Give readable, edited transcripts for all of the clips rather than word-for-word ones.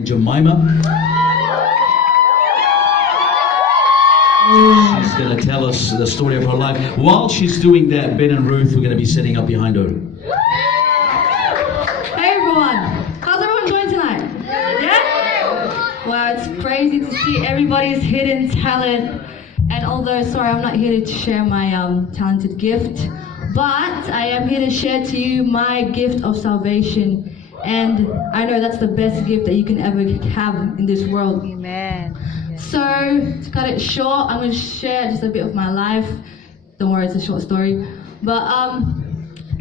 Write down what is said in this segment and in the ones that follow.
Jemima. She's going to tell us the story of her life. While she's doing that, Ben and Ruth are going to be sitting up behind her. Hey everyone, how's everyone doing tonight? Yeah? Wow, it's crazy to see everybody's hidden talent. And although, sorry, I'm not here to share my talented gift, but I am here to share to you my gift of salvation. And I know that's the best gift that you can ever have in this world. Amen. So, to cut it short, I'm going to share just a bit of my life. Don't worry, it's a short story. But,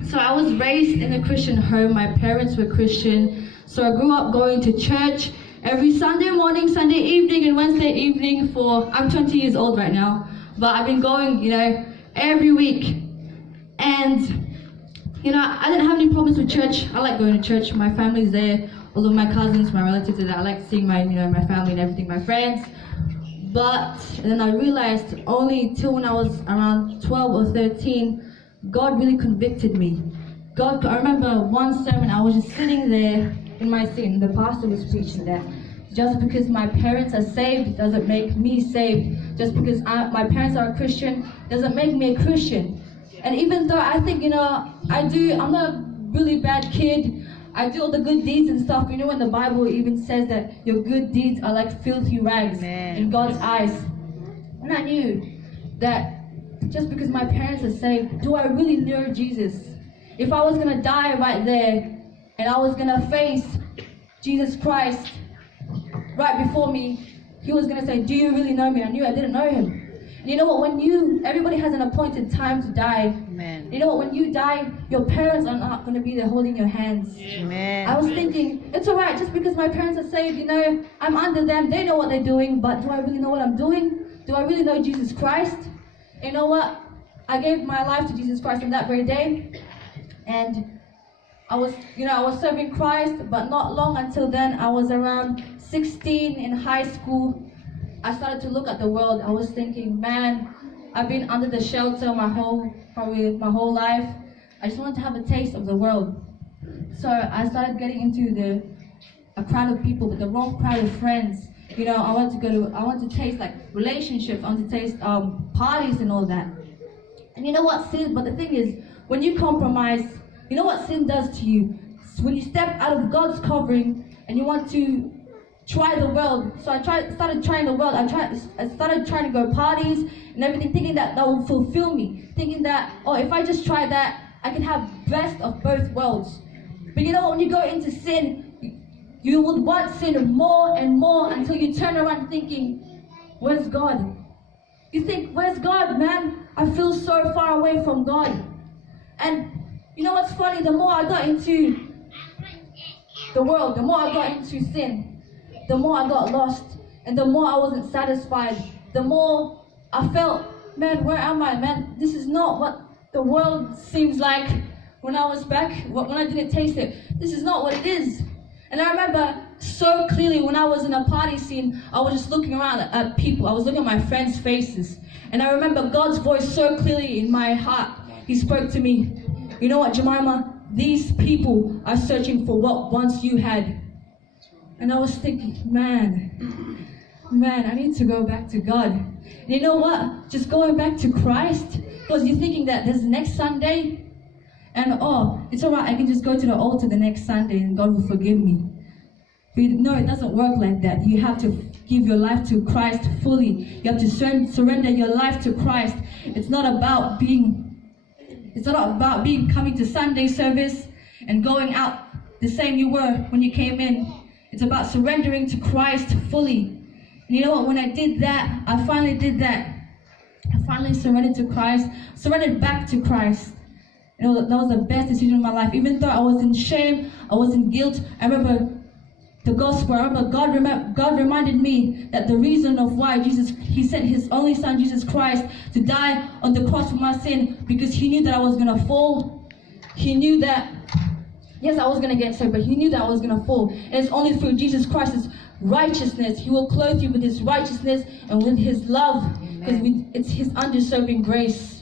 so I was raised in a Christian home. My parents were Christian. So I grew up going to church every Sunday morning, Sunday evening, and Wednesday evening I'm 20 years old right now. But I've been going, every week. And I didn't have any problems with church. I like going to church. My family's there. All of my cousins, my relatives are there. I like seeing my family and everything, my friends. But then I realized only till when I was around 12 or 13, God really convicted me. I remember one sermon, I was just sitting there in my seat, and the pastor was preaching that just because my parents are saved doesn't make me saved. Just because my parents are a Christian doesn't make me a Christian. And even though I think, I'm a really bad kid, I do all the good deeds and stuff. When the Bible even says that your good deeds are like filthy rags in God's eyes. And I knew that just because my parents are saved, do I really know Jesus? If I was going to die right there, and I was going to face Jesus Christ right before me, he was going to say, do you really know me? I knew I didn't know him. You know what, everybody has an appointed time to die. Amen. You know what, when you die, your parents are not going to be there holding your hands. Amen. I was thinking, it's alright, just because my parents are saved, I'm under them, they know what they're doing, but do I really know what I'm doing? Do I really know Jesus Christ? You know what, I gave my life to Jesus Christ on that very day, and I was serving Christ, but not long until then. I was around 16 in high school. I started to look at the world. I was thinking, man, I've been under the shelter probably my whole life. I just wanted to have a taste of the world. So I started getting into a crowd of people, the wrong crowd of friends. I want to taste like relationships. I want to taste parties and all that. And you know what sin? But the thing is, when you compromise, you know what sin does to you? When you step out of God's covering and you want to try the world. So I started trying the world. I started trying to go parties and everything, thinking that would fulfill me. Thinking that, if I just try that, I can have best of both worlds. But when you go into sin, you would want sin more and more until you turn around thinking, where's God? You think, where's God, man? I feel so far away from God. And you know what's funny? The more I got into the world, the more I got into sin, the more I got lost, and the more I wasn't satisfied, the more I felt, man, where am I, man? This is not what the world seems like when I was back, when I didn't taste it. This is not what it is. And I remember so clearly when I was in a party scene, I was just looking around at people. I was looking at my friends' faces. And I remember God's voice so clearly in my heart. He spoke to me. You know what, Jemima? These people are searching for what once you had. And I was thinking, man, I need to go back to God. And you know what? Just going back to Christ, because you're thinking that there's next Sunday, and it's alright, I can just go to the altar the next Sunday and God will forgive me. But no, it doesn't work like that. You have to give your life to Christ fully. You have to surrender your life to Christ. It's not about coming to Sunday service and going out the same you were when you came in. It's about surrendering to Christ fully. And you know what? When I did that, I finally did that. I finally surrendered to Christ, surrendered back to Christ. That was the best decision of my life. Even though I was in shame, I was in guilt. I remember the gospel. I remember God reminded me that the reason of why He sent His only Son, Jesus Christ, to die on the cross for my sin, because He knew that I was going to fall. He knew that, yes, I was going to get saved, but He knew that I was going to fall. And it's only through Jesus Christ's righteousness. He will clothe you with His righteousness and with His love, because it's His undeserving grace.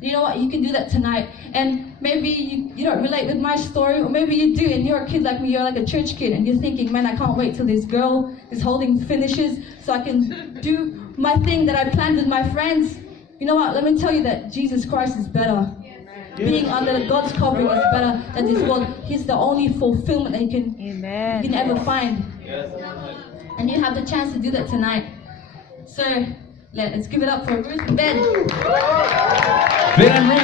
You know what? You can do that tonight. And maybe you don't relate with my story, or maybe you do, and you're a kid like me, you're like a church kid, and you're thinking, man, I can't wait till this holding finishes so I can do my thing that I planned with my friends. You know what? Let me tell you that Jesus Christ is better. Being under God's covering is better than this world. He's the only fulfillment that you can ever find. And you have the chance to do that tonight. So let's give it up for Ruth and Ben. Ben and Ruth.